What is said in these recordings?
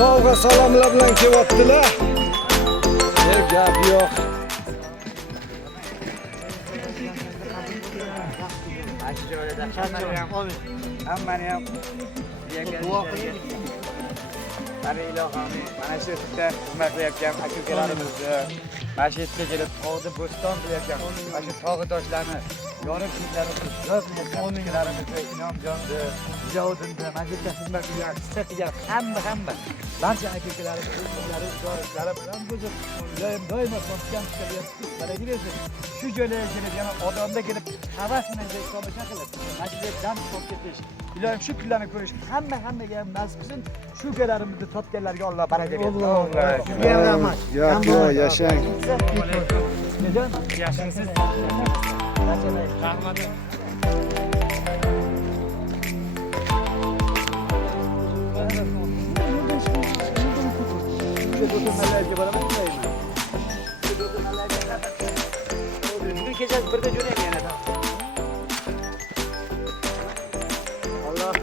Sovg'a salomlar bilan kelyaptilar. Gap yo'q. Hammani ham Qani ilohim, mana shu yerda xizmat qilayotgan aka-ukalarimizni, mana shu yerga kelib tog'da bo'ston qilayotgan, mana shu tog'doshlarni yorib kunlarimiz aka-ukalarimizni, Inomjonni, Ziyovuddinni, mana shu yerda xizmat qilgan, hissa qilgan hamma barcha aka-ukalarimiz o'zlari idoratlari bilan bo'lib, doimo topgan ishlayapti. Baraka bersin. Shu joylarga kelib, yana odamda kelib havas bilan tomosha qilib, mana shu yerdan chiqib ketish. Ilohim shu kunlarni ko'rish hammaga ham nasib qilsin. Shu kunlarimizni topganlarga Alloh baraka bersin. Sizga ham rahmat. Gap yo'q, yashang. Yaxshimisiz? Rahmat. Bugun kechasi birda jo'nayman yana. Alloh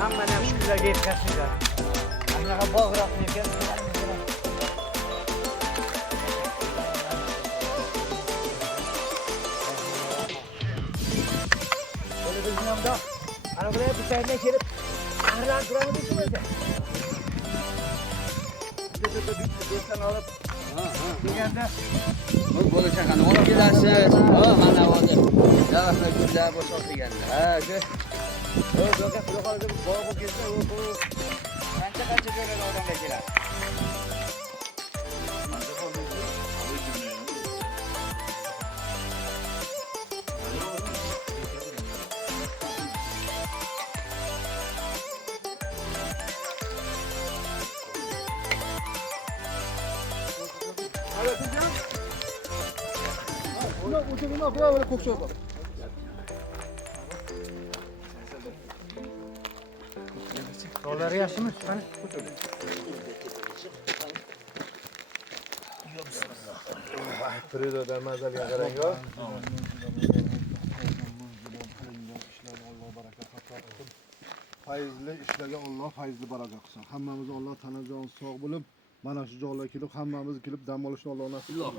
hammani ham shularga yetkazsin. Anaqa bog'roq yetkazsin. Böyle bizim yanımda arabalara bir tane gelip ahırlar duramadı şu evde. Dostan alıp geldi. Bo'lishaqani olib kelasiz. Mana hozir. Daraxtlar gullar boshqa keldi. Ha, shu. Bu yo'qa bunaqa bog' kelsa, u qancha joylar odamlar keladi. Ucuna koy böyle kokşoda. Doları yaşımız hani. Frido demezler yakaran yok. Fayizli ishlarga Alloh fayizli baraka qilsin. Hammamiz Alloh tanajon sog' bo'lib, mana shu joylarga kelib, hammamiz kelib dam olishni Alloh nasib qilsin.